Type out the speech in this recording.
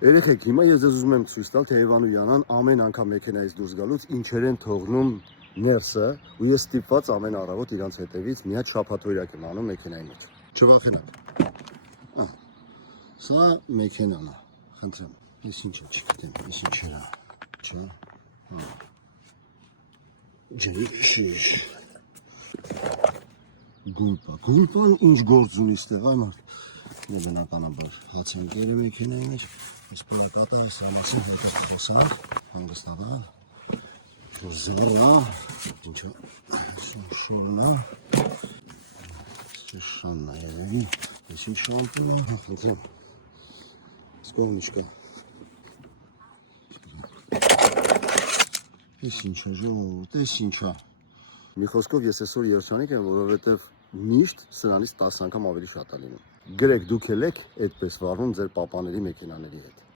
Երեխեք, հիմա ես ձեզ ուզում եմ ցույց տալ, թե Եվան ու Յանան ամեն անգամ մեքենայից դուրս գալուց ինչեր են թողնում ներսը, ու ես ստիպված ամեն առավոտ իրանց հետևից մի հատ շաբաթօրյակ եմ անում մեքենայի մոտ։ Չվախենաք։ Սա մեքենան է, խնդրեմ, ես ինչ է, չգիտեմ, ես ինչեր է, չէ, ջրիշիշ, գուլպան ինչ գործ ունի ստեղ, այմար, բնականաբար, հացենկեր է մեքենայի մեջ, ես պնակատա այս ամասին հետս խոսանք, հանգստաբար, որ զառա, ինչա, շորնա, շաննա եզևի, ես ինչ շամպուն է, խնդրեմ, սկողն իչկա, ես ինչա ժողովուրդ, ես ինչա։ Մի խոսքով ես այսօր երջանիկ եմ, որովհետև միշտ սրանից 10 անգամ ավելի շատ է լինում։ Գրեք դուք էլ եք այդպես վարվում ձեր պապաների մեքենաների հետ։